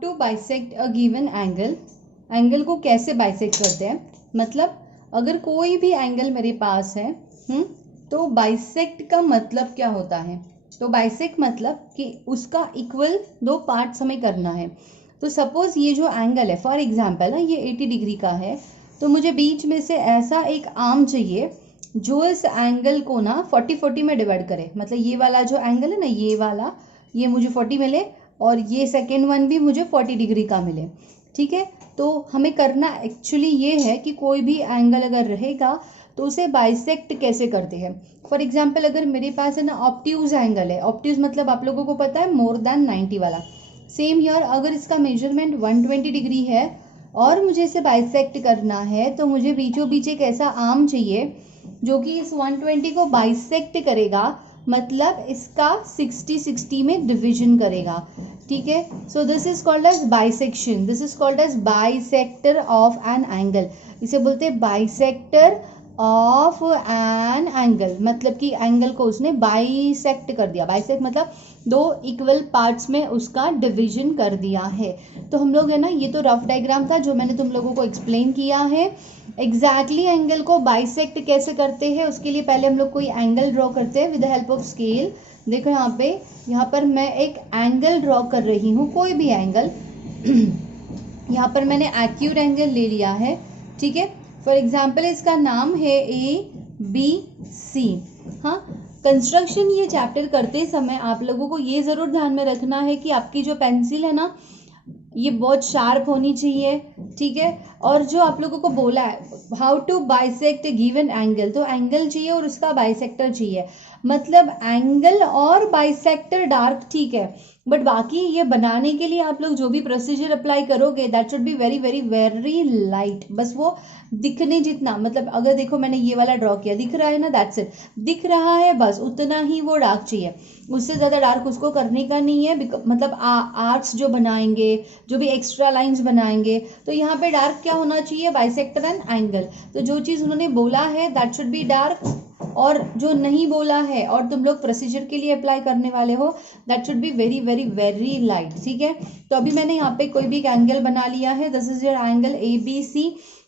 To bisect a given angle, angle को कैसे bisect करते हैं, मतलब अगर कोई भी एंगल मेरे पास है तो बाइसेक्ट का मतलब क्या होता है, तो बाइसेक्ट मतलब कि उसका इक्वल दो पार्ट्स हमें करना है। तो सपोज ये जो एंगल है फॉर एग्जांपल ना ये 80 डिग्री का है, तो मुझे बीच में से ऐसा एक आर्म चाहिए जो इस एंगल को ना 40-40 में डिवाइड करे, मतलब ये वाला जो एंगल है ना ये वाला, ये मुझे 40 मिले और ये सेकेंड वन भी मुझे 40 डिग्री का मिले, ठीक है। तो हमें करना एक्चुअली ये है कि कोई भी एंगल अगर रहेगा तो उसे बाइसेक्ट कैसे करते हैं। फॉर एग्जाम्पल अगर मेरे पास है ना ऑब्ट्यूज एंगल है, ऑब्ट्यूज मतलब आप लोगों को पता है मोर देन 90 वाला, सेम हियर अगर इसका मेजरमेंट 120 डिग्री है और मुझे इसे बाइसेक्ट करना है तो मुझे बीचों बीच एक ऐसा आर्म चाहिए जो कि इस 120 को बाइसेक्ट करेगा, मतलब इसका 60-60 में डिवीजन करेगा, ठीक है। So this is called as bisection, this is called as bisector of an angle, इसे बोलते हैं बाइसेक्टर ऑफ एन एंगल, मतलब कि एंगल को उसने बाइसेक्ट कर दिया, बाइसेक्ट मतलब दो इक्वल पार्ट्स में उसका डिवीजन कर दिया है। तो हम लोग है ना, ये तो रफ डायग्राम था जो मैंने तुम लोगों को एक्सप्लेन किया है। एग्जैक्टली एंगल को बाइसेक्ट कैसे करते हैं उसके लिए पहले हम लोग कोई एंगल ड्रॉ करते हैं with the help of scale. देखो यहाँ पर मैं एक एंगल ड्रॉ कर रही हूँ, कोई भी एंगल यहाँ पर मैंने एक्यूट एंगल ले लिया है, ठीक है। फॉर एग्जाम्पल इसका नाम है ABC। हाँ, कंस्ट्रक्शन ये चैप्टर करते समय आप लोगों को ये ज़रूर ध्यान में रखना है कि आपकी जो पेंसिल है ना ये बहुत शार्प होनी चाहिए, ठीक है। और जो आप लोगों को बोला है how to bisect given angle, तो एंगल चाहिए और उसका बाइसेक्टर चाहिए, मतलब एंगल और बाइसेक्टर डार्क, ठीक है। बट बाकी ये बनाने के लिए आप लोग जो भी प्रोसीजर अप्लाई करोगे that should be very very very light, बस वो दिखने जितना, मतलब अगर देखो मैंने ये वाला ड्रॉ किया दिख रहा है ना, दैट्स इट, दिख रहा है बस उतना ही वो डार्क चाहिए, उससे ज़्यादा डार्क उसको करने का नहीं है। मतलब आर्क्स जो बनाएंगे, जो भी एक्स्ट्रा लाइंस बनाएंगे, तो यहाँ पे डार्क क्या होना चाहिए, बाइसेक्टर एंड एंगल, तो जो चीज़ उन्होंने बोला है दैट शुड बी डार्क, और जो नहीं बोला है और तुम लोग प्रोसीजर के लिए अप्लाई करने वाले हो that should be very very very light, ठीक है। तो अभी मैंने यहाँ पे कोई भी एक एंगल बना लिया है, this is your angle ABC,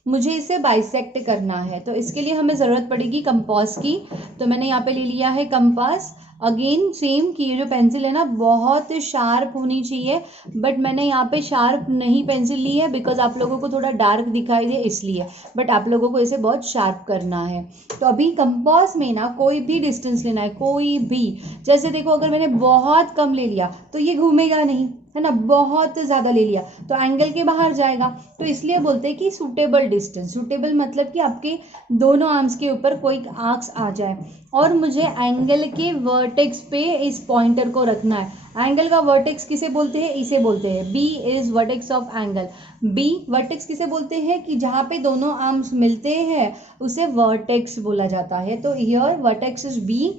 मुझे इसे बाइसेक्ट करना है तो इसके लिए हमें ज़रूरत पड़ेगी कंपास की। तो मैंने यहाँ पे ले लिया है कंपास, अगेन सेम कि ये जो पेंसिल है ना बहुत शार्प होनी चाहिए, बट मैंने यहाँ पे शार्प नहीं पेंसिल ली है बिकॉज आप लोगों को थोड़ा डार्क दिखाई दे इसलिए, बट आप लोगों को इसे बहुत शार्प करना है। तो अभी कंपास में ना कोई भी डिस्टेंस लेना है, कोई भी, जैसे देखो अगर मैंने बहुत कम ले लिया तो ये घूमेगा नहीं, है ना, बहुत ज़्यादा ले लिया तो एंगल के बाहर जाएगा, तो इसलिए बोलते हैं कि सूटेबल डिस्टेंस, सूटेबल मतलब कि आपके दोनों आर्म्स के ऊपर कोई आर्क्स आ जाए और मुझे एंगल के वर्टेक्स पे इस पॉइंटर को रखना है। एंगल का वर्टेक्स किसे बोलते हैं, इसे बोलते हैं B is vertex of angle. B vertex किसे बोलते हैं कि जहाँ पे दोनों आर्म्स मिलते हैं उसे वर्टेक्स बोला जाता है। तो हियर वर्टेक्स इज B,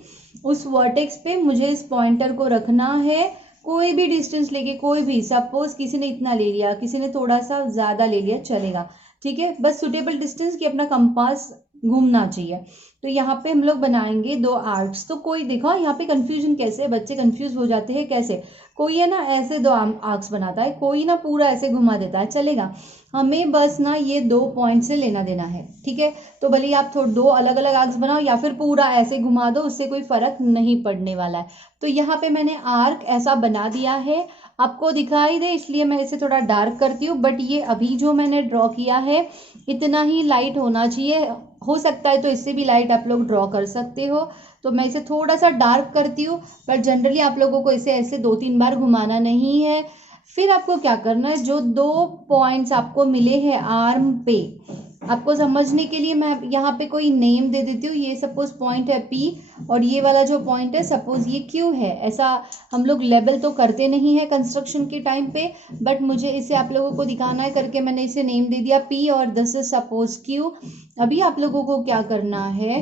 उस वर्टेक्स पे मुझे इस पॉइंटर को रखना है, कोई भी डिस्टेंस लेके, कोई भी, सपोज किसी ने इतना ले लिया, किसी ने थोड़ा सा ज़्यादा ले लिया, चलेगा, ठीक है, बस सुटेबल डिस्टेंस की अपना कंपास घूमना चाहिए। तो यहाँ पे हम लोग बनाएंगे दो आर्क्स। तो कोई देखो यहाँ पे कंफ्यूजन कैसे, बच्चे कंफ्यूज हो जाते हैं कैसे, कोई है ना ऐसे दो आर्क्स बनाता है, कोई ना पूरा ऐसे घुमा देता है, चलेगा, हमें बस ना ये दो पॉइंट से लेना देना है, ठीक है। तो भले आप दो अलग अलग आर्क्स बनाओ या फिर पूरा ऐसे घुमा दो, उससे कोई फर्क नहीं पड़ने वाला है। तो यहाँ पे मैंने आर्क ऐसा बना दिया है, आपको दिखाई दे इसलिए मैं इसे थोड़ा डार्क करती हूँ, बट ये अभी जो मैंने ड्रॉ किया है इतना ही लाइट होना चाहिए, हो सकता है तो इससे भी लाइट आप लोग ड्रॉ कर सकते हो। तो मैं इसे थोड़ा सा डार्क करती हूँ, बट जनरली आप लोगों को इसे ऐसे 2-3 बार घुमाना नहीं है। फिर आपको क्या करना है, जो दो पॉइंट्स आपको मिले हैं आर्म पे, आपको समझने के लिए मैं यहाँ पे कोई नेम दे देती हूँ, ये सपोज पॉइंट है P और ये वाला जो पॉइंट है सपोज ये Q है। ऐसा हम लोग लेबल तो करते नहीं है कंस्ट्रक्शन के टाइम पे, बट मुझे इसे आप लोगों को दिखाना है करके मैंने इसे नेम दे दिया P और दिस इज सपोज Q। अभी आप लोगों को क्या करना है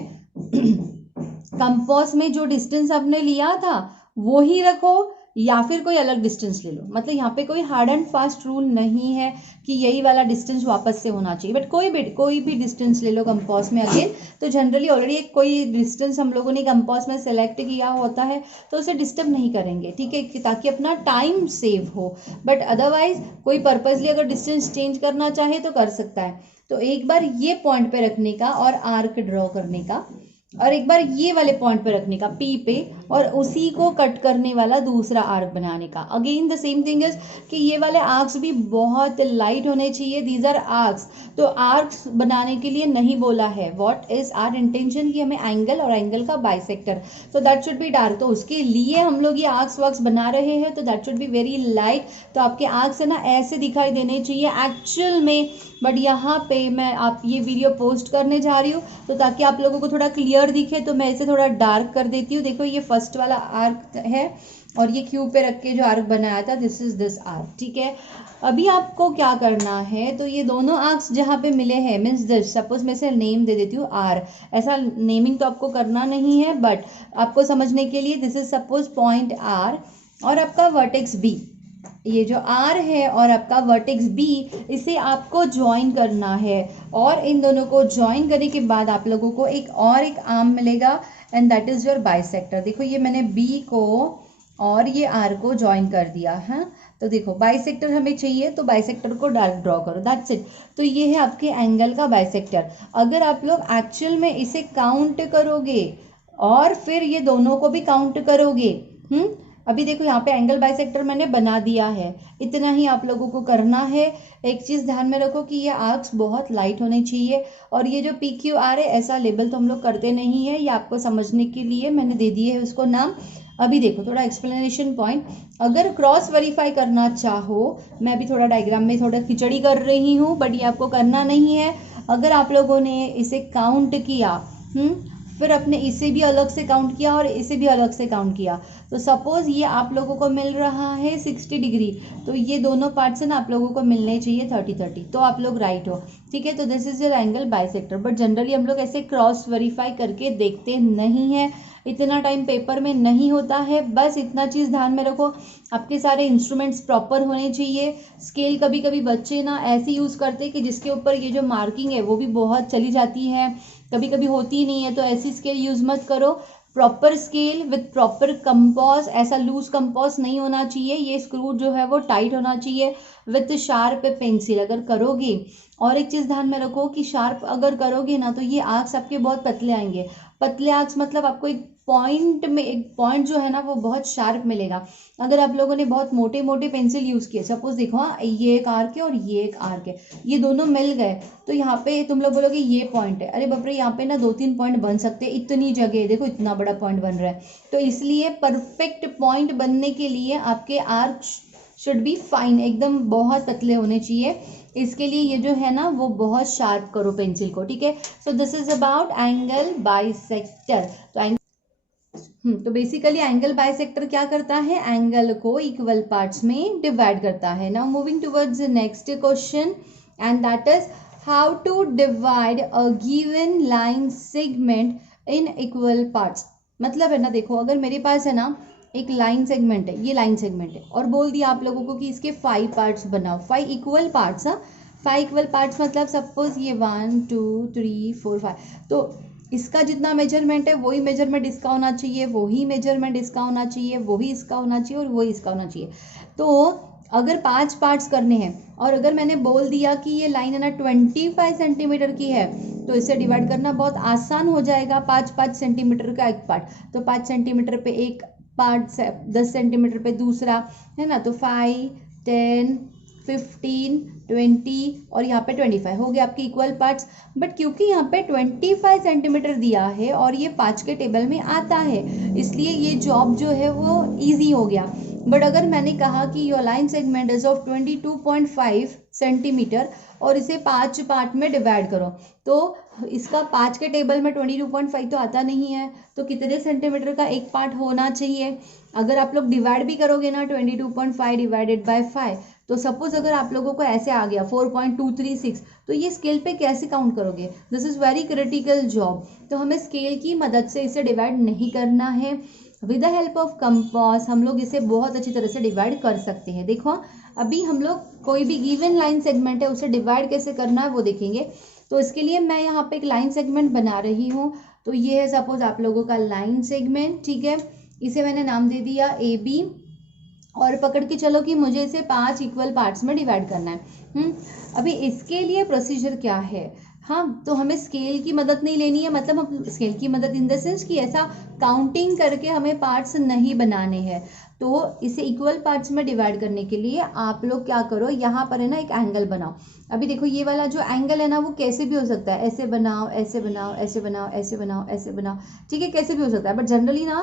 कंपास में जो डिस्टेंस आपने लिया था वो ही रखो, या फिर कोई अलग डिस्टेंस ले लो। मतलब यहाँ पे कोई हार्ड एंड फास्ट रूल नहीं है कि यही वाला डिस्टेंस वापस से होना चाहिए, बट कोई भी डिस्टेंस ले लो कंपास में। अगेन तो जनरली ऑलरेडी एक कोई डिस्टेंस हम लोगों ने कंपास में सेलेक्ट किया होता है तो उसे डिस्टर्ब नहीं करेंगे, ठीक है, ताकि अपना टाइम सेव हो। बट अदरवाइज कोई पर्पजली अगर डिस्टेंस चेंज करना चाहे तो कर सकता है। तो एक बार ये पॉइंट पे रखने का और आर्क ड्रॉ करने का, और एक बार ये वाले पॉइंट पे रखने का पी पे, और उसी को कट करने वाला दूसरा आर्क बनाने का। Again the same thing is कि ये वाले आर्क्स भी बहुत लाइट होने चाहिए। These are arcs. तो आर्क्स बनाने के लिए नहीं बोला है, व्हाट इज आवर इंटेंशन कि हमें एंगल और एंगल का बाइसेक्टर, तो दैट शुड बी डार्क। तो उसके लिए हम लोग ये आर्क्स वर्क्स बना रहे हैं, तो that should be very light. तो आपके आर्क्स है ना ऐसे दिखाई देने चाहिए एक्चुअल में। बट यहाँ पे मैं आप ये वीडियो पोस्ट करने जा रही हूँ तो ताकि आप लोगों को थोड़ा क्लियर दिखे तो मैं इसे थोड़ा डार्क कर देती हूँ। देखो ये फर्स्ट वाला आर्क है और ये क्यूब पे रख के जो आर्क बनाया था, दिस इज दिस आर्क, ठीक है। अभी आपको क्या करना है, तो ये दोनों आर्क्स जहाँ पे मिले हैं मीन्स दिस, सपोज मैं इसे नेम दे देती हूँ आर। ऐसा नेमिंग तो आपको करना नहीं है, बट आपको समझने के लिए this is suppose point R और आपका वर्टेक्स बी। ये जो आर है और आपका वर्टेक्स बी, इसे आपको ज्वाइन करना है। और इन दोनों को ज्वाइन करने के बाद आप लोगों को एक आर्म मिलेगा and that is your bisector. देखो ये मैंने बी को और ये आर को ज्वाइन कर दिया है। तो देखो बाइसेक्टर हमें चाहिए, तो बाइसेक्टर को डार्क ड्रॉ करो, दैट्स इट। तो ये है आपके एंगल का बाइसेक्टर। अगर आप लोग एक्चुअल में इसे काउंट करोगे और फिर ये दोनों को भी काउंट करोगे, अभी देखो यहाँ पे एंगल बाइसेक्टर मैंने बना दिया है, इतना ही आप लोगों को करना है। एक चीज़ ध्यान में रखो कि ये आर्क्स बहुत लाइट होने चाहिए, और ये जो पी क्यू आर है ऐसा लेबल तो हम लोग करते नहीं है, ये आपको समझने के लिए मैंने दे दिए है उसको नाम। अभी देखो थोड़ा एक्सप्लेनेशन पॉइंट, अगर क्रॉस वेरीफाई करना चाहो, मैं अभी थोड़ा डायग्राम में थोड़ा खिचड़ी कर रही हूँ बट ये आपको करना नहीं है। अगर आप लोगों ने इसे काउंट किया, फिर अपने इसे भी अलग से काउंट किया और इसे भी अलग से काउंट किया, तो सपोज ये आप लोगों को मिल रहा है 60 डिग्री, तो ये दोनों पार्ट्स है ना आप लोगों को मिलने चाहिए 30-30, तो आप लोग राइट हो, ठीक है। तो this is your angle bisector. But generally हम लोग ऐसे क्रॉस वेरीफाई करके देखते नहीं है, इतना टाइम पेपर में नहीं होता है। बस इतना चीज़ ध्यान में रखो, आपके सारे इंस्ट्रूमेंट्स प्रॉपर होने चाहिए। स्केल कभी कभी बच्चे ना ऐसे यूज़ करते कि जिसके ऊपर ये जो मार्किंग है वो भी बहुत चली जाती है, कभी कभी होती नहीं है, तो ऐसी स्केल यूज़ मत करो। Proper scale with proper compass, ऐसा लूज कंपास नहीं होना चाहिए। ये स्क्रू जो है वो टाइट होना चाहिए विथ शार्प पेंसिल अगर करोगे। और एक चीज़ ध्यान में रखो कि शार्प अगर करोगे ना तो ये आर्क्स आपके बहुत पतले आएंगे। पतले आर्क्स मतलब आपको एक पॉइंट जो है ना वो बहुत शार्प मिलेगा। अगर आप लोगों ने बहुत मोटे मोटे पेंसिल यूज़ किए, सपोज देखो हाँ ये एक आर्क है और ये एक आर्क है, ये दोनों मिल गए, तो यहाँ पे तुम लोग बोलोगे ये पॉइंट है, अरे बाप रे यहाँ पे ना 2-3 पॉइंट बन सकते हैं, इतनी जगह देखो इतना बड़ा पॉइंट बन रहा है। तो इसलिए परफेक्ट पॉइंट बनने के लिए आपके आर्क शुड बी फाइन, एकदम बहुत पतले होने चाहिए। इसके लिए ये जो है ना वो बहुत शार्प करो पेंसिल को, ठीक है। So this is about angle bisector. तो बेसिकली एंगल बाइसेक्टर क्या करता है, एंगल को इक्वल पार्ट्स में डिवाइड करता है। Now moving towards the next question and that is how to divide a given line segment in equal parts. मतलब है ना, देखो अगर मेरे पास है ना एक लाइन सेगमेंट है, ये लाइन सेगमेंट है, और बोल दिया आप लोगों को कि इसके 5 पार्ट्स बनाओ, 5 इक्वल पार्ट्स। 5 इक्वल पार्ट्स मतलब सपोज ये 1 2 3 4 5, तो इसका जितना मेजरमेंट है वही मेजरमेंट इसका होना चाहिए, वही मेजरमेंट इसका होना चाहिए, वही इसका होना चाहिए और वही इसका होना चाहिए। तो अगर 5 पार्ट्स करने हैं और अगर मैंने बोल दिया कि ये लाइन है ना 25 सेंटीमीटर की है, तो इसे डिवाइड करना बहुत आसान हो जाएगा। 5-5 सेंटीमीटर का एक पार्ट, तो 5 सेंटीमीटर पे एक पार्ट, 10 सेंटीमीटर पे दूसरा, है ना। तो 5 10 15 20 और यहाँ पे 25 हो गया आपके इक्वल पार्ट्स। बट क्योंकि यहाँ पे 25 सेंटीमीटर दिया है और ये 5 के टेबल में आता है, इसलिए ये जॉब जो है वो इजी हो गया। बट अगर मैंने कहा कि your line segment is of 22.5 centimetre और इसे 5 पार्ट में डिवाइड करो, तो इसका 5 के टेबल में 22.5 तो आता नहीं है, तो कितने सेंटीमीटर का एक पार्ट होना चाहिए। अगर आप लोग डिवाइड भी करोगे ना 22.5 डिवाइडेड बाय 5, तो सपोज अगर आप लोगों को ऐसे आ गया 4.236, तो ये स्केल पे कैसे काउंट करोगे। This is very critical job. तो हमें स्केल की मदद से इसे डिवाइड नहीं करना है, with the help of compass हम लोग इसे बहुत अच्छी तरह से डिवाइड कर सकते हैं। देखो अभी हम लोग कोई भी गिवन लाइन सेगमेंट है उसे डिवाइड कैसे करना है वो देखेंगे। तो इसके लिए मैं यहाँ पे एक लाइन सेगमेंट बना रही हूँ। तो ये है सपोज आप लोगों का लाइन सेगमेंट, ठीक है। इसे मैंने नाम दे दिया ए बी, और पकड़ के चलो कि मुझे इसे 5 इक्वल पार्ट्स में डिवाइड करना है। अभी इसके लिए प्रोसीजर क्या है, हाँ, तो हमें स्केल की मदद नहीं लेनी है, मतलब हम स्केल की मदद इन द सेंस कि ऐसा काउंटिंग करके हमें पार्ट्स नहीं बनाने हैं। तो इसे इक्वल पार्ट्स में डिवाइड करने के लिए आप लोग क्या करो, यहाँ पर है ना एक एंगल बनाओ। अभी देखो ये वाला जो एंगल है ना वो कैसे भी हो सकता है, ऐसे बनाओ, ऐसे बनाओ, ऐसे बनाओ, ऐसे बनाओ, ऐसे बनाओ, ठीक है, कैसे भी हो सकता है। बट जनरली ना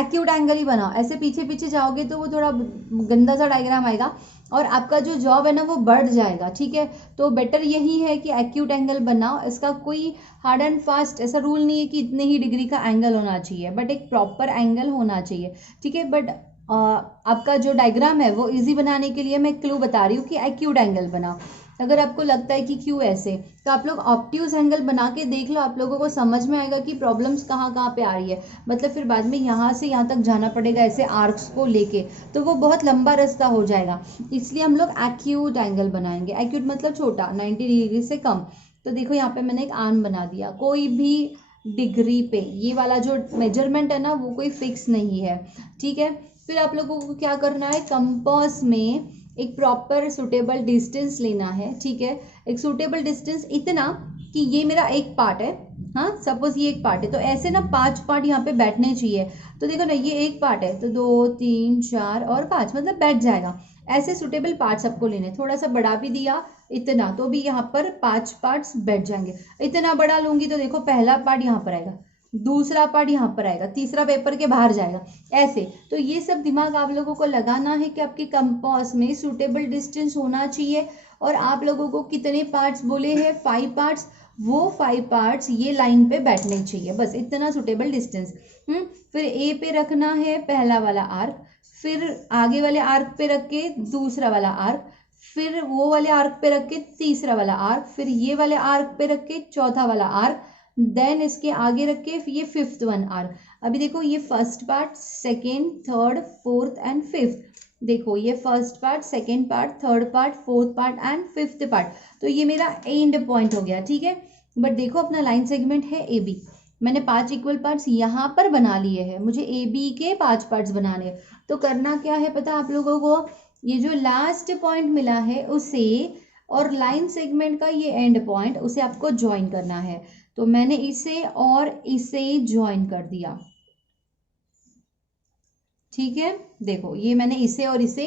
एक्यूट एंगल ही बनाओ। ऐसे पीछे पीछे जाओगे तो वो थोड़ा गंदा सा डायग्राम आएगा और आपका जो जॉब है ना वो बढ़ जाएगा, ठीक है। तो बेटर यही है कि एक्यूट एंगल बनाओ। इसका कोई हार्ड एंड फास्ट ऐसा रूल नहीं है कि इतने ही डिग्री का एंगल होना चाहिए, बट एक प्रॉपर एंगल होना चाहिए, ठीक है। बट आपका जो डायग्राम है वो इजी बनाने के लिए मैं क्लू बता रही हूँ कि एक्यूट एंगल बनाओ। अगर आपको लगता है कि क्यों ऐसे, तो आप लोग ऑब्ट्यूज एंगल बना के देख लो, आप लोगों को समझ में आएगा कि प्रॉब्लम्स कहाँ कहाँ पे आ रही है। मतलब फिर बाद में यहाँ से यहाँ तक जाना पड़ेगा ऐसे आर्क्स को लेके, तो वो बहुत लंबा रास्ता हो जाएगा। इसलिए हम लोग एक्यूट एंगल बनाएंगे। एक्यूट मतलब छोटा, 90 डिग्री से कम। तो देखो यहाँ पे मैंने एक आर्म बना दिया, कोई भी डिग्री पे। ये वाला जो मेजरमेंट है ना वो कोई फिक्स नहीं है, ठीक है। फिर आप लोगों को क्या करना है, कंपास में एक प्रॉपर सुटेबल डिस्टेंस लेना है, ठीक है। एक सुटेबल डिस्टेंस इतना कि ये मेरा एक पार्ट है, हाँ, सपोज ये एक पार्ट है, तो ऐसे ना 5 पार्ट यहाँ पे बैठने चाहिए। तो देखो ना ये एक पार्ट है, तो 2 3 4 और 5 मतलब बैठ जाएगा। ऐसे सुटेबल पार्ट सबको लेने। थोड़ा सा बढ़ा भी दिया इतना, तो भी यहाँ पर 5 पार्ट्स बैठ जाएंगे। इतना बड़ा लूंगी तो देखो पहला पार्ट यहाँ पर आएगा, दूसरा पार्ट यहाँ पर आएगा, तीसरा पेपर के बाहर जाएगा, ऐसे। तो ये सब दिमाग आप लोगों को लगाना है कि आपके कंपास में सूटेबल डिस्टेंस होना चाहिए। और आप लोगों को कितने पार्ट्स बोले हैं, 5 पार्ट्स, वो 5 पार्ट्स ये लाइन पे बैठने चाहिए, बस इतना सूटेबल डिस्टेंस। फिर ए पे रखना है पहला वाला आर्क, फिर आगे वाले आर्क पे रख के दूसरा वाला आर्क, फिर वो वाले आर्क पे रख के तीसरा वाला आर्क, फिर ये वाले आर्क पे रख के चौथा वाला आर्क, देन इसके आगे रख के ये 5th वन आर्क। अभी देखो ये first part, second, third, fourth and fifth. देखो ये first part, second part, third part, fourth part and fifth part. तो ये मेरा एंड पॉइंट हो गया, ठीक है। बट देखो अपना लाइन सेगमेंट है ए बी, मैंने 5 इक्वल पार्ट्स यहाँ पर बना लिए हैं, मुझे ए बी के 5 पार्ट्स बनाने हैं। तो करना क्या है पता आप लोगों को, ये जो लास्ट पॉइंट मिला है उसे, और लाइन सेगमेंट का ये एंड पॉइंट, उसे आपको ज्वाइन करना है। तो मैंने इसे और इसे ज्वाइन कर दिया, ठीक है। देखो ये मैंने इसे और इसे,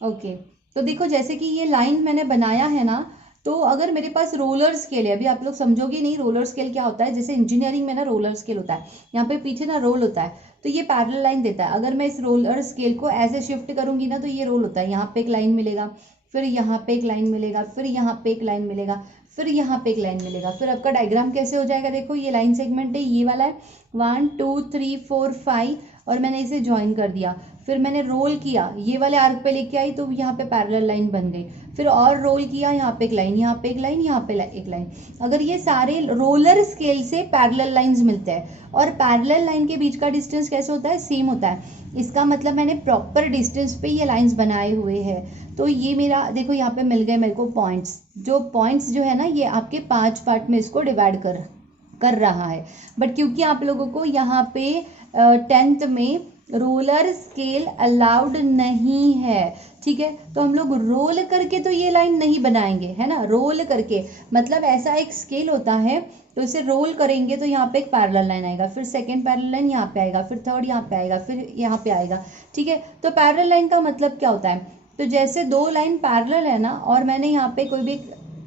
ओके। तो देखो जैसे कि ये लाइन मैंने बनाया है ना, तो अगर मेरे पास रोलर स्केल है, अभी आप लोग समझोगे नहीं रोलर स्केल क्या होता है। जैसे इंजीनियरिंग में ना रोलर स्केल होता है, यहाँ पे पीछे ना रोल होता है, तो ये पैरेलल लाइन देता है। अगर मैं इस रोलर स्केल को ऐसे शिफ्ट करूंगी ना, तो ये रोल होता है, यहाँ पे एक लाइन मिलेगा, फिर यहाँ पे एक लाइन मिलेगा, फिर यहाँ पे एक लाइन मिलेगा, फिर यहाँ पे एक लाइन मिलेगा। फिर आपका डायग्राम कैसे हो जाएगा, देखो ये लाइन सेगमेंट है, ये वाला है 1 2 3 4 5, और मैंने इसे ज्वाइन कर दिया। फिर मैंने रोल किया, ये वाले आर्क पे लेके आई, तो यहाँ पे पैरेलल लाइन बन गई। फिर और रोल किया, यहाँ पे एक लाइन, यहाँ पे एक लाइन, यहाँ पे एक लाइन। अगर ये सारे रोलर स्केल से पैरेलल लाइंस मिलते हैं, और पैरेलल लाइन के बीच का डिस्टेंस कैसे होता है, सेम होता है। इसका मतलब मैंने प्रॉपर डिस्टेंस पे ये लाइंस बनाए हुए हैं। तो ये मेरा देखो यहाँ पे मिल गए मेरे को पॉइंट्स। जो पॉइंट्स जो है ना, ये आपके 5 पार्ट में इसको डिवाइड कर रहा है। बट क्योंकि आप लोगों को यहाँ पे 10th में रोलर स्केल अलाउड नहीं है, ठीक है, तो हम लोग रोल करके तो ये लाइन नहीं बनाएंगे, है ना। रोल करके मतलब ऐसा एक स्केल होता है, तो इसे रोल करेंगे तो यहाँ पे एक पैरेलल लाइन आएगा, फिर सेकंड पैरेलल लाइन यहाँ पे आएगा, फिर थर्ड यहाँ पे आएगा, फिर यहाँ पे आएगा, ठीक है। तो पैरेलल लाइन का मतलब क्या होता है, तो जैसे 2 लाइन पैरेलल है ना, और मैंने यहाँ पे कोई भी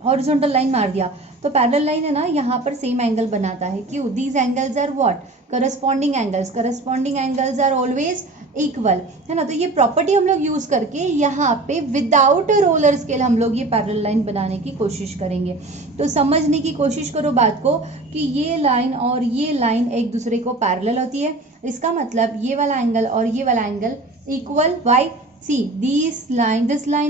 हॉरिजॉन्टल लाइन मार दिया, तो पैरेलल लाइन है ना यहाँ पर सेम एंगल बनाता है। क्यों, these angles are what, corresponding angles. Corresponding angles are always equal, है ना। तो ये प्रॉपर्टी हम लोग यूज करके यहाँ पे विदाउट रोलर स्केल हम लोग ये पैरेलल लाइन बनाने की कोशिश करेंगे। तो समझने की कोशिश करो बात को कि ये लाइन और ये लाइन एक दूसरे को पैरेलल होती है। इसका मतलब ये वाला एंगल और ये वाला angle equal. Why, see this line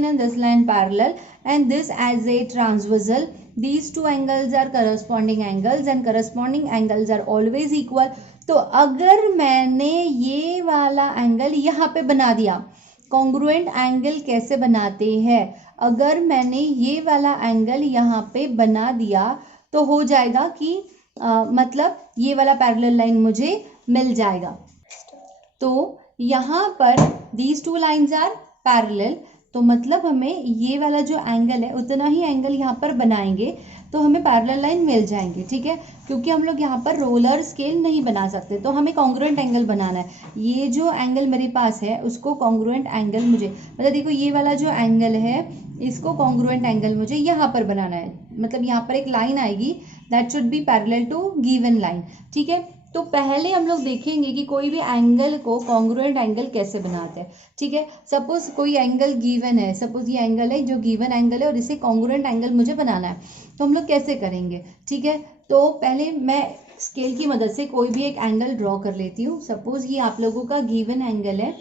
and this line parallel and this as a transversal. These two angles are corresponding angles and corresponding angles are always equal. तो अगर मैंने ये वाला एंगल यहाँ पे बना दिया, कॉन्ग्रुएंट एंगल कैसे बनाते हैं, अगर मैंने ये वाला एंगल यहाँ पे बना दिया तो हो जाएगा कि मतलब ये वाला पैरेलल लाइन मुझे मिल जाएगा। तो यहाँ पर these two lines are parallel, तो मतलब हमें ये वाला जो एंगल है उतना ही एंगल यहाँ पर बनाएंगे तो हमें पैरेलल लाइन मिल जाएंगे, ठीक है। क्योंकि हम लोग यहाँ पर रोलर स्केल नहीं बना सकते, तो हमें कॉन्ग्रुएंट एंगल बनाना है। ये जो एंगल मेरे पास है उसको कॉन्ग्रुएंट एंगल मुझे, मतलब देखो ये वाला जो एंगल है इसको कॉन्ग्रुएंट एंगल मुझे यहाँ पर बनाना है। मतलब यहाँ पर एक लाइन आएगी that should be parallel to given line, ठीक है। तो पहले हम लोग देखेंगे कि कोई भी एंगल को कॉन्ग्रुएंट एंगल कैसे बनाते हैं, ठीक है। सपोज कोई एंगल गिवन है, सपोज ये एंगल है जो गिवन एंगल है और इसे कॉन्ग्रुएंट एंगल मुझे बनाना है, तो हम लोग कैसे करेंगे, ठीक है। तो पहले मैं स्केल की मदद से कोई भी एक एंगल ड्रॉ कर लेती हूँ। सपोज ये आप लोगों का गिवन एंगल है,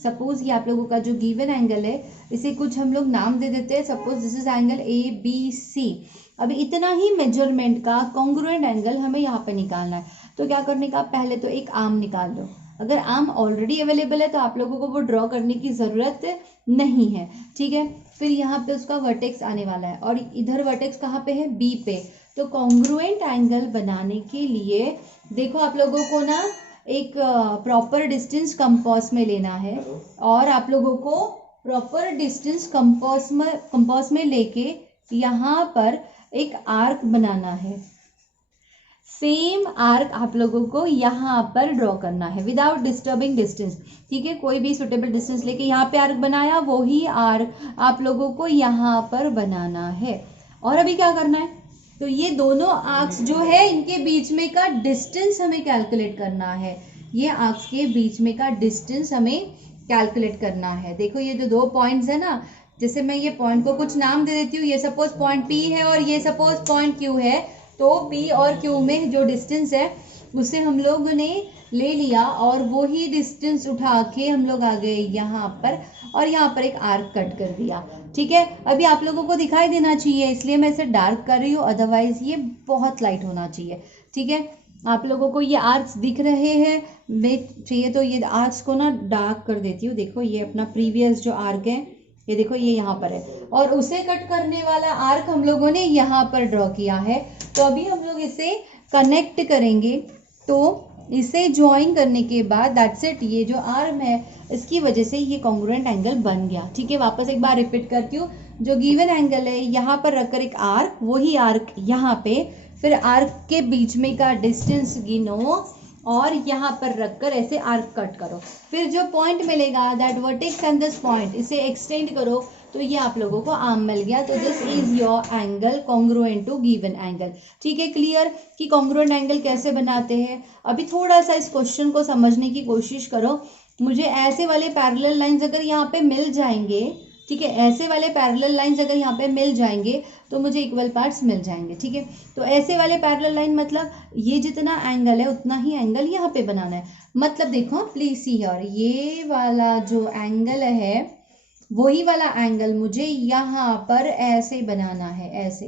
सपोज ये आप लोगों का जो गिवन एंगल है इसे कुछ हम लोग नाम दे देते हैं। Suppose this is angle ABC। अभी इतना ही मेजरमेंट का कॉन्ग्रुएंट एंगल हमें यहाँ पे निकालना है। तो क्या करने का, पहले तो एक आर्म निकाल लो। अगर आर्म ऑलरेडी अवेलेबल है तो आप लोगों को वो ड्रॉ करने की ज़रूरत नहीं है, ठीक है। फिर यहाँ पे उसका वर्टेक्स आने वाला है और इधर वर्टेक्स कहाँ पे है, B पे। तो कॉन्ग्रुएंट एंगल बनाने के लिए देखो आप लोगों को ना एक प्रॉपर डिस्टेंस कंपास में लेना है और आप लोगों को प्रॉपर डिस्टेंस कंपास में लेके यहाँ पर एक आर्क बनाना है। सेम आर्क आप लोगों को यहाँ पर ड्रॉ करना है विदाउट डिस्टर्बिंग डिस्टेंस, ठीक है। कोई भी सुटेबल डिस्टेंस लेके यहाँ पे आर्क बनाया, वही आर्क आप लोगों को यहाँ पर बनाना है। और अभी क्या करना है, तो ये दोनों आर्क्स जो है इनके बीच में का डिस्टेंस हमें कैलकुलेट करना है। ये आर्क्स के बीच में का डिस्टेंस हमें कैलकुलेट करना है। देखो ये जो दो पॉइंट्स है ना, जैसे मैं ये पॉइंट को कुछ नाम दे देती हूँ, ये सपोज पॉइंट P है और ये सपोज पॉइंट Q है। तो P और Q में जो डिस्टेंस है उसे हम लोग ने ले लिया और वो ही डिस्टेंस उठा के हम लोग आ गए यहाँ पर और यहाँ पर एक आर्क कट कर दिया, ठीक है। अभी आप लोगों को दिखाई देना चाहिए इसलिए मैं इसे डार्क कर रही हूँ, अदरवाइज ये बहुत लाइट होना चाहिए, ठीक है। आप लोगों को ये आर्क्स दिख रहे हैं, मैं चाहिए तो ये आर्क्स को ना डार्क कर देती हूँ। देखो ये अपना प्रीवियस जो आर्क है, ये देखो ये यहाँ पर है और उसे कट करने वाला आर्क हम लोगों ने यहाँ पर ड्रॉ किया है। तो अभी हम लोग इसे कनेक्ट करेंगे, तो इसे ज्वाइन करने के बाद दैट्स इट, ये जो आर्म है इसकी वजह से ये कॉन्ग्रुएंट एंगल बन गया, ठीक है। वापस एक बार रिपीट करती हूँ, जो गिवन एंगल है यहाँ पर रखकर एक आर्क, वही आर्क यहाँ पे, फिर आर्क के बीच में का डिस्टेंस गिनो और यहाँ पर रखकर ऐसे आर्क कट करो। फिर जो पॉइंट मिलेगा that vertex and this point, इसे एक्सटेंड करो तो ये आप लोगों को आर्म मिल गया। तो this is your angle congruent to given angle, ठीक है। क्लियर कि कॉन्ग्रुएंट एंगल कैसे बनाते हैं। अभी थोड़ा सा इस क्वेश्चन को समझने की कोशिश करो। मुझे ऐसे वाले पैरेलल लाइंस अगर यहाँ पे मिल जाएंगे, ठीक है, ऐसे वाले पैरेलल लाइंस अगर यहाँ पे मिल जाएंगे तो मुझे इक्वल पार्ट्स मिल जाएंगे, ठीक है। तो ऐसे वाले पैरेलल लाइन मतलब ये जितना एंगल है उतना ही एंगल यहाँ पे बनाना है। मतलब देखो प्लीज सी हियर, ये वाला जो एंगल है वही वाला एंगल मुझे यहाँ पर ऐसे बनाना है, ऐसे।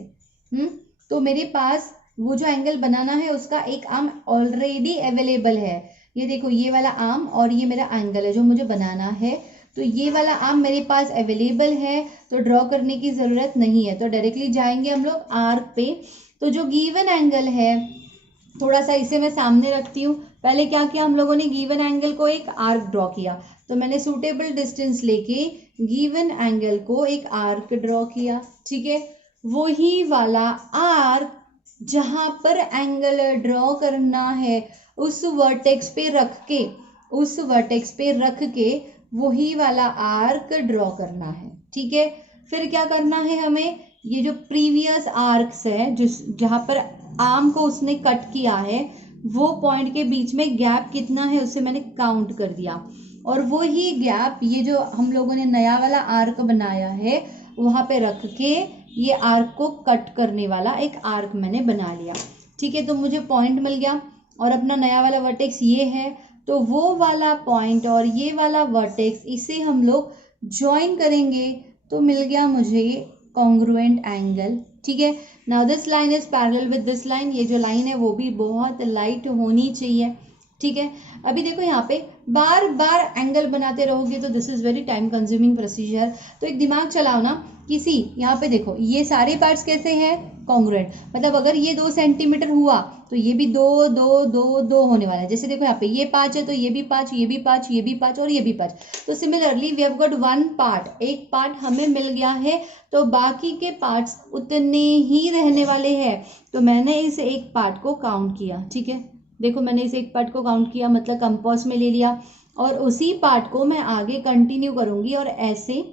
तो मेरे पास वो जो एंगल बनाना है उसका एक आर्म ऑलरेडी अवेलेबल है। ये देखो ये वाला आर्म और ये मेरा एंगल है जो मुझे बनाना है। तो ये वाला आर्म मेरे पास अवेलेबल है तो ड्रॉ करने की ज़रूरत नहीं है, तो डायरेक्टली जाएंगे हम लोग आर्क पे। तो जो गिवन एंगल है, थोड़ा सा इसे मैं सामने रखती हूँ। पहले क्या किया हम लोगों ने, गिवन एंगल को एक आर्क ड्रॉ किया। तो मैंने सूटेबल डिस्टेंस लेके गिवन एंगल को एक आर्क ड्रॉ किया, ठीक है। वही वाला आर्क जहाँ पर एंगल ड्रॉ करना है उस वर्टेक्स पे रख के वही वाला आर्क ड्रॉ करना है, ठीक है। फिर क्या करना है हमें, ये जो प्रीवियस आर्क्स है जहाँ पर आर्म को उसने कट किया है वो पॉइंट के बीच में गैप कितना है उसे मैंने काउंट कर दिया और वो ही गैप ये जो हम लोगों ने नया वाला आर्क बनाया है वहाँ पे रख के ये आर्क को कट करने वाला एक आर्क मैंने बना लिया, ठीक है। तो मुझे पॉइंट मिल गया और अपना नया वाला वर्टेक्स ये है। तो वो वाला पॉइंट और ये वाला वर्टेक्स इसे हम लोग ज्वाइन करेंगे तो मिल गया मुझे कॉन्ग्रुएंट एंगल, ठीक है। Now this line is parallel with this line. ये जो लाइन है वो भी बहुत लाइट होनी चाहिए, ठीक है। अभी देखो यहाँ पे बार बार एंगल बनाते रहोगे तो this is very time consuming procedure. तो एक दिमाग चलाओ ना किसी, यहाँ पे देखो ये सारे पार्ट्स कैसे हैं, कॉन्ग्रुएंट, मतलब अगर ये 2 सेंटीमीटर हुआ तो ये भी 2 2 2 2 होने वाला है। जैसे देखो यहाँ पे ये 5 है तो ये भी 5, ये भी 5, ये भी 5 और ये भी 5। तो similarly we have got 1 part, एक पार्ट हमें मिल गया है तो बाकी के पार्ट्स उतने ही रहने वाले हैं। तो मैंने इस एक पार्ट को काउंट किया, ठीक है, देखो मैंने इस एक पार्ट को काउंट किया मतलब कंपास में ले लिया और उसी पार्ट को मैं आगे कंटिन्यू करूंगी और ऐसे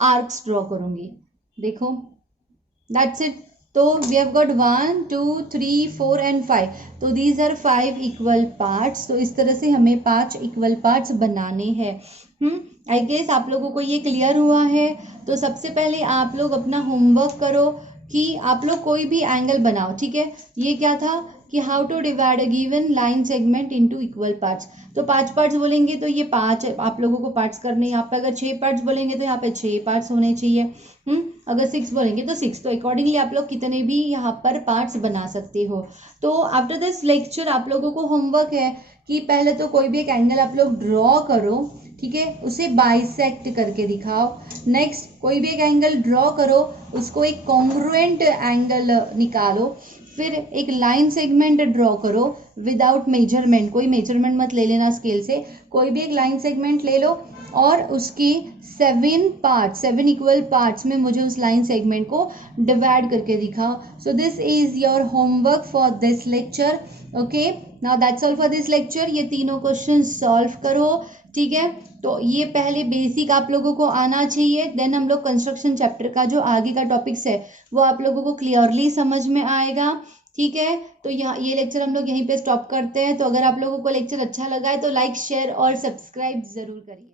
आर्क्स ड्रॉ करूंगी। देखो दैट्स इट। तो वी हैव गॉट 1 2 3 4 एंड 5, तो दीज आर 5 इक्वल पार्ट्स। तो इस तरह से हमें 5 इक्वल पार्ट्स बनाने हैं। आई गेस आप लोगों को ये क्लियर हुआ है। तो सबसे पहले आप लोग अपना होमवर्क करो कि आप लोग कोई भी एंगल बनाओ, ठीक है। ये क्या था कि how to divide a given line segment into equal parts. तो 5 पार्ट्स बोलेंगे तो ये 5 आप लोगों को पार्ट्स करने हैं। यहाँ पे अगर 6 पार्ट्स बोलेंगे तो यहाँ पे 6 पार्ट्स होने चाहिए। अगर 6 बोलेंगे तो 6। तो अकॉर्डिंगली आप लोग कितने भी यहाँ पर पार्ट्स बना सकते हो। तो आफ्टर दिस लेक्चर आप लोगों को होमवर्क है कि पहले तो कोई भी एक एंगल आप लोग ड्रॉ करो, ठीक है, उसे बाइसेक्ट करके दिखाओ। नेक्स्ट कोई भी एक एंगल ड्रॉ करो, उसको एक कॉन्ग्रुएंट एंगल निकालो। फिर एक लाइन सेगमेंट ड्रॉ करो विदाउट मेजरमेंट, कोई मेजरमेंट मत ले लेना स्केल से, कोई भी एक लाइन सेगमेंट ले लो और उसके 7 इक्वल पार्ट्स में मुझे उस लाइन सेगमेंट को डिवाइड करके दिखाओ। सो this is your homework for this lecture. Okay, now that's all for this lecture. ये तीनों क्वेश्चन सॉल्व करो, ठीक है। तो ये पहले बेसिक आप लोगों को आना चाहिए, देन हम लोग कंस्ट्रक्शन चैप्टर का जो आगे का टॉपिक्स है वो आप लोगों को क्लियरली समझ में आएगा, ठीक है। तो यहाँ ये लेक्चर हम लोग यहीं पे स्टॉप करते हैं। तो अगर आप लोगों को लेक्चर अच्छा लगा है तो लाइक शेयर और सब्सक्राइब जरूर करिए।